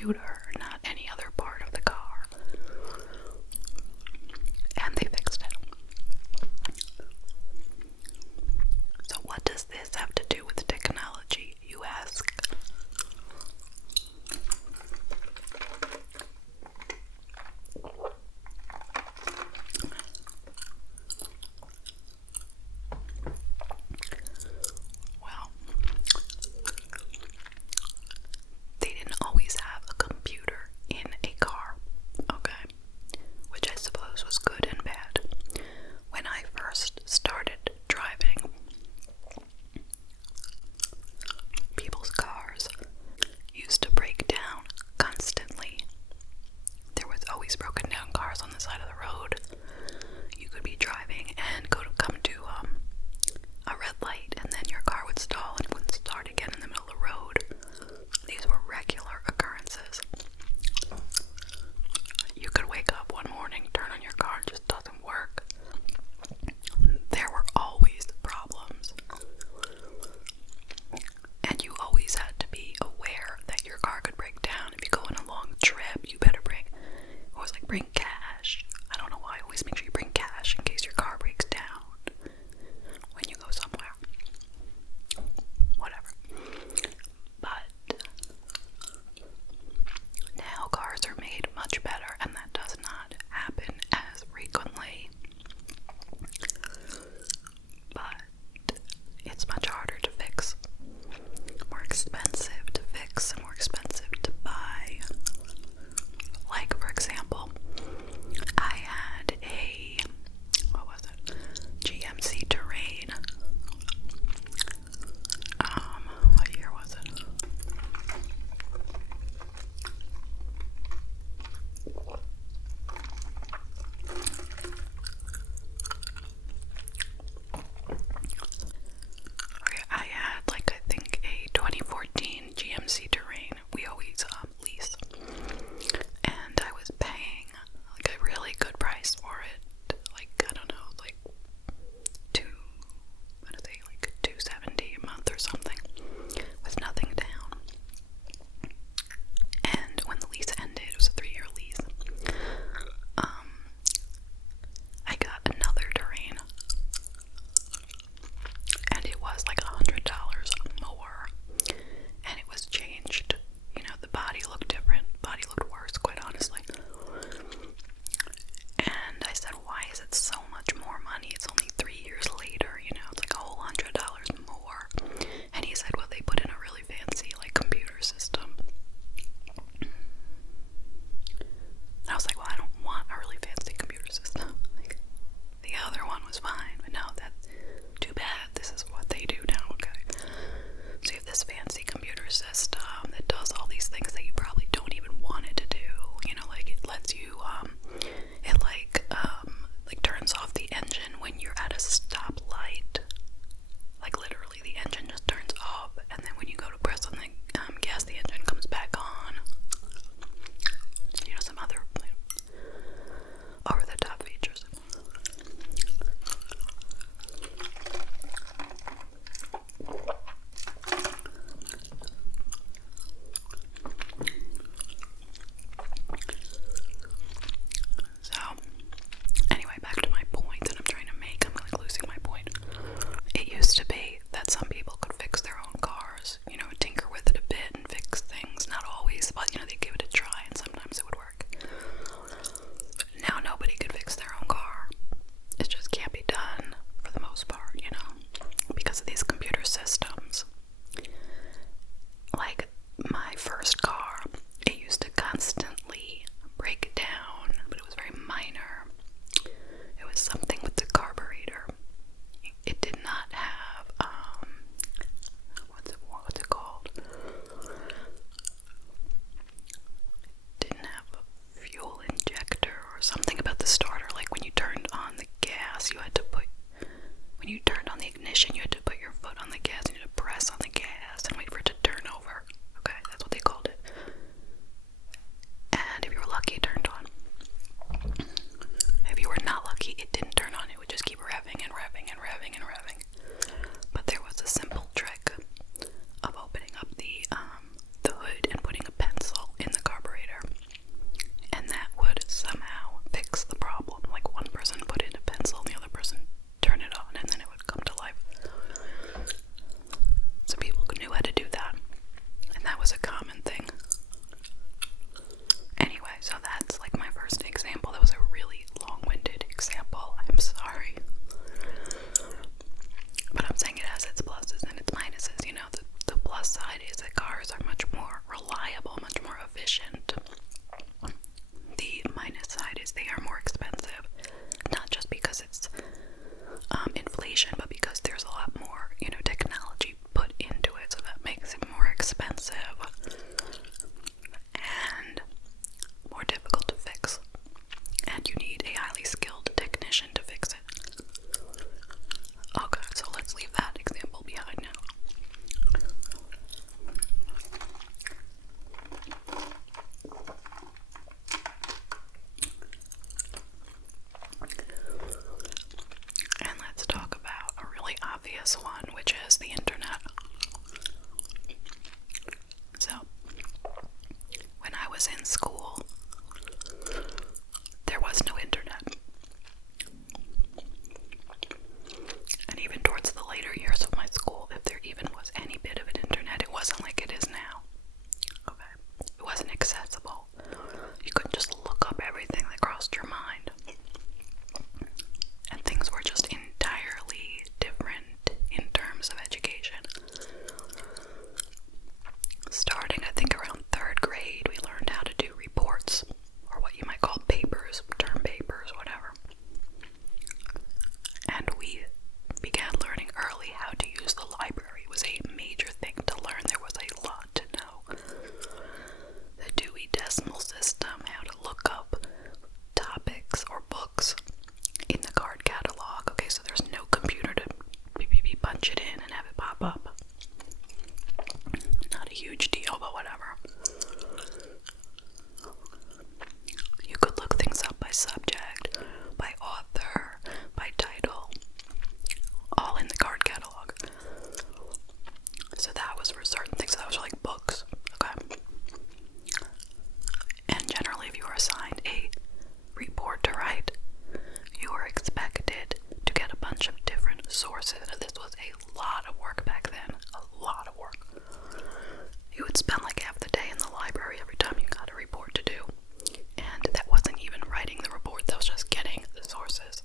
computer, not any other part of the car. And they fixed it. So what does this have to do with technology, you ask? Well, they didn't always have a computer in a car, okay? Which I suppose was good and bad. When I first started driving, people's cars used to break down constantly. There was always broken down cars on the side of the road. You could be driving and come to a red light, and then your car would stall and it wouldn't start again in the middle of the road. These were regular occurrences. You could wake up one morning, turn on your car, it just doesn't work. There were always problems. And you always had to be aware that your car could break down. If you go on a long trip, you better bring cash. I don't know why, always make sure you bring cash in case your car breaks down when you go somewhere. Whatever. But now cars are made much better, and that does not happen as frequently. But it's much harder to fix, more expensive to fix, and more expensive to buy. Like, for example, I had a, GMC Terrain. What year was it? Okay, I had, I think, a 2014 GMC Terrain. So that was for certain things. So that was for like books. Okay. And generally, if you were assigned a report to write, you were expected to get a bunch of different sources. And this was a lot of work back then. A lot of work. You would spend like half the day in the library every time you got a report to do. And that wasn't even writing the report, that was just getting the sources.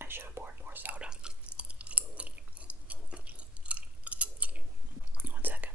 I should have poured more soda. One second.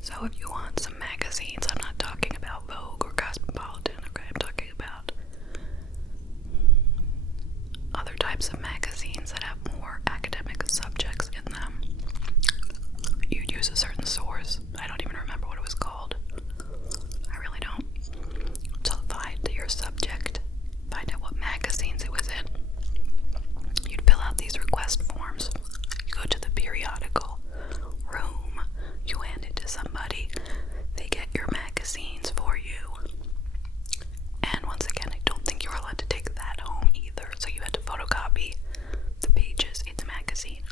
So if you want some magazines, I'm not talking about Vogue or Cosmopolitan, okay? I'm talking about other types of magazines that have more academic subjects in them. You'd use a certain source. I don't even remember what it was called. I really don't. So find your subject, find out what magazines it was in. You'd fill out these request forms. You go to the periodical room, you hand it to somebody, they get your magazines for you. And once again, I don't think you were allowed to take that home either, so you had to photocopy the pages in the magazine.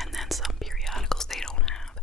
And then some periodicals, they don't have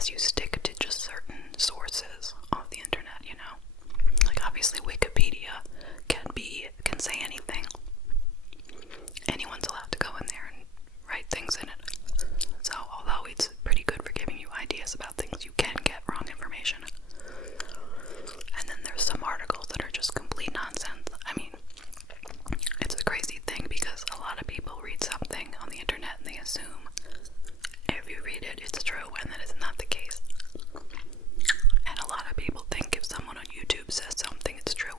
unless you stick to just certain sources of the internet, you know? Like, obviously Wikipedia can say anything. Anyone's allowed to go in there and write things in it. So, although it's pretty good for giving you ideas about things, you can get wrong information. And then there's some articles that are just complete nonsense. I mean, it's a crazy thing because a lot of people read something on the internet and they assume if you read it, it's true, and that is not the case. And a lot of people think if someone on YouTube says something, it's true.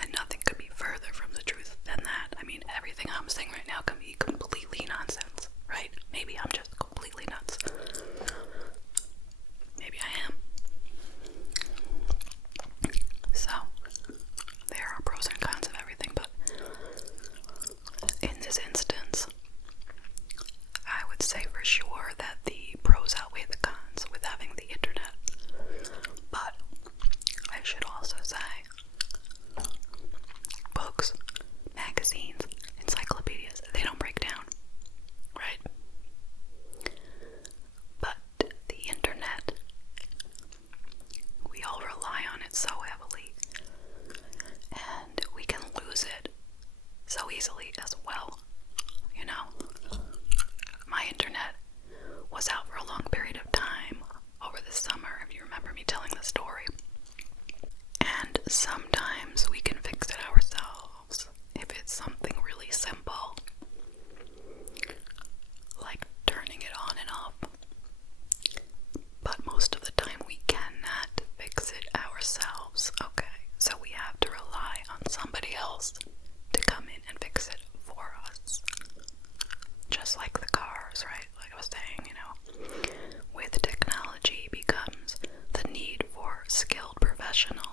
And nothing could be further from the truth than that. I mean, everything I'm saying right now can be completely nonsense, right? Maybe I'm just completely nuts. Maybe I am. So, there are pros and cons of everything, but in this instance, I would say for sure that the pros outweigh the cons with having the internet. But I should also say, books, magazines, encyclopedias, they don't break down, right? But the internet, we all rely on it so heavily, and we can lose it so easily as well, you know? My internet was out for a long period of time over the summer, if you remember me telling the story. And sometimes we can fix it ourselves if it's something really simple, like turning it on and off. But most of the time we cannot fix it ourselves, okay? So we have to rely on somebody else to come in and fix it for us. Just like the cars, right? Like I was saying, you know, with technology becomes the need for skilled professionals.